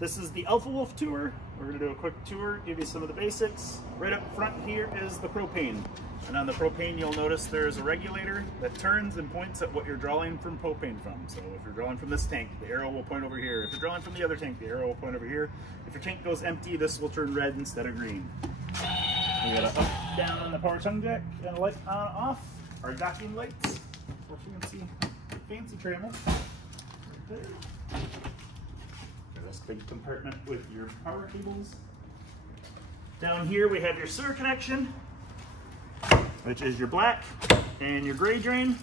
This is the Alpha Wolf tour. We're going to do a quick tour, give you some of the basics. Right up front here is the propane. And on the propane, you'll notice there's a regulator that turns and points at what you're drawing from propane from. So if you're drawing from this tank, the arrow will point over here. If you're drawing from the other tank, the arrow will point over here. If your tank goes empty, this will turn red instead of green. We got a up, down on the power tongue jack, and a light on, off. Our docking lights, for fancy trammel. Right there. Got this big compartment with your power cables. Down here we have your sewer connection, which is your black and your gray drain.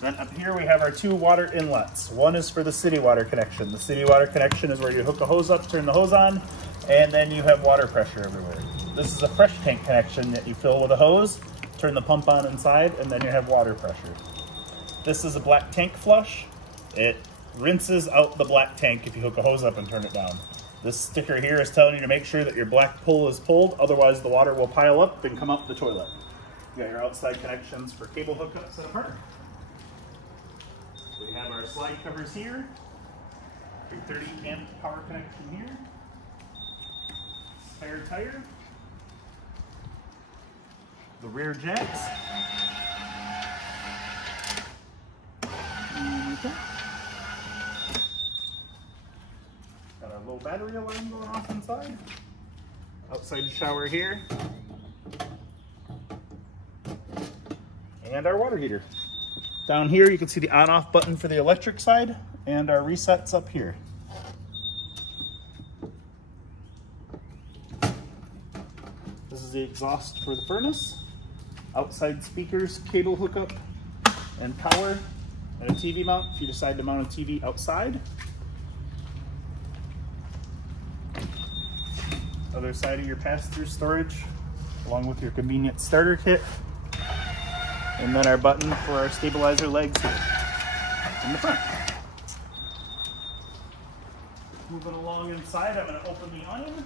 Then up here we have our two water inlets. One is for the city water connection. The city water connection is where you hook a hose up, turn the hose on, and then you have water pressure everywhere. This is a fresh tank connection that you fill with a hose, turn the pump on inside, and then you have water pressure. This is a black tank flush. It rinses out the black tank if you hook a hose up and turn it down. This sticker here is telling you to make sure that your black pull is pulled, otherwise the water will pile up and come out the toilet. You got your outside connections for cable hookups and a burner. We have our slide covers here, your 30 amp power connection here, spare tire, the rear jacks, got our low battery alarm going off inside, outside shower here, and our water heater. Down here you can see the on-off button for the electric side and our resets up here. This is the exhaust for the furnace, outside speakers, cable hookup, and power, and a TV mount if you decide to mount a TV outside. Other side of your pass-through storage, along with your convenient starter kit. And then our button for our stabilizer legs here in the front. Moving along inside, I'm going to open the awning.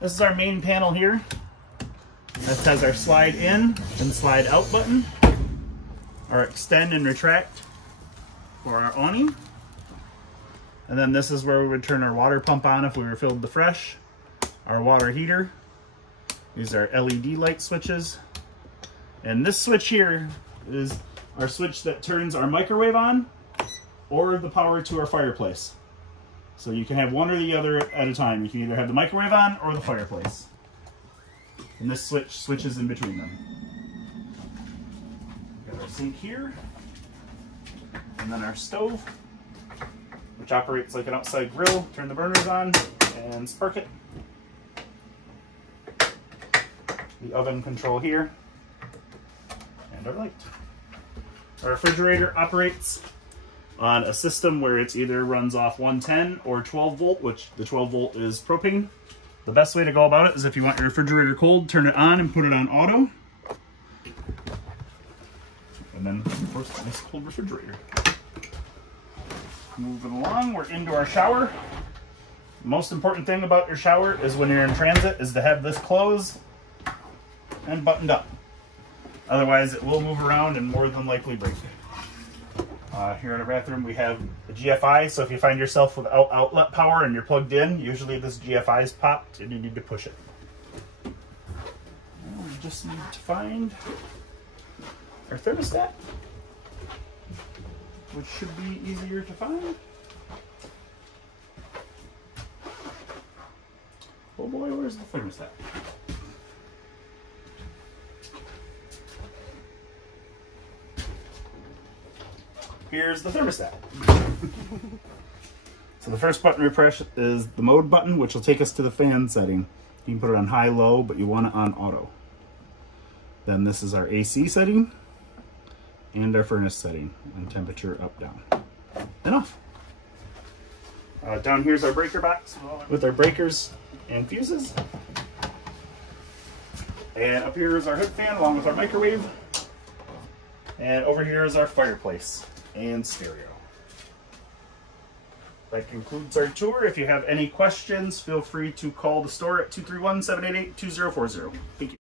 This is our main panel here. This has our slide in and slide out button, our extend and retract for our awning. And then this is where we would turn our water pump on if we were filled to fresh, our water heater. These are LED light switches. And this switch here is our switch that turns our microwave on or the power to our fireplace. So you can have one or the other at a time. You can either have the microwave on or the fireplace. And this switch switches in between them. Got our sink here. And then our stove, which operates like an outside grill. Turn the burners on and spark it. The oven control here. And our light. Our refrigerator operates on a system where it's either runs off 110 or 12 volt, which the 12 volt is propane. The best way to go about it is if you want your refrigerator cold, turn it on and put it on auto. And then, of course, a nice cold refrigerator. Moving along, we're into our shower. The most important thing about your shower is when you're in transit is to have this closed and buttoned up. Otherwise, it will move around and more than likely break. Here in our bathroom, we have a GFI, so if you find yourself without outlet power and you're plugged in, usually this GFI is popped and you need to push it. And we just need to find our thermostat, which should be easier to find. Oh boy, where's the thermostat? Here's the thermostat. So the first button we press is the mode button, which will take us to the fan setting. You can put it on high, low, but you want it on auto. Then this is our AC setting and our furnace setting, and temperature up, down, and off. Down here's our breaker box with our breakers and fuses. And up here is our hood fan along with our microwave. And over here is our fireplace and stereo. That concludes our tour. If you have any questions, feel free to call the store at 231-788-2040. Thank you.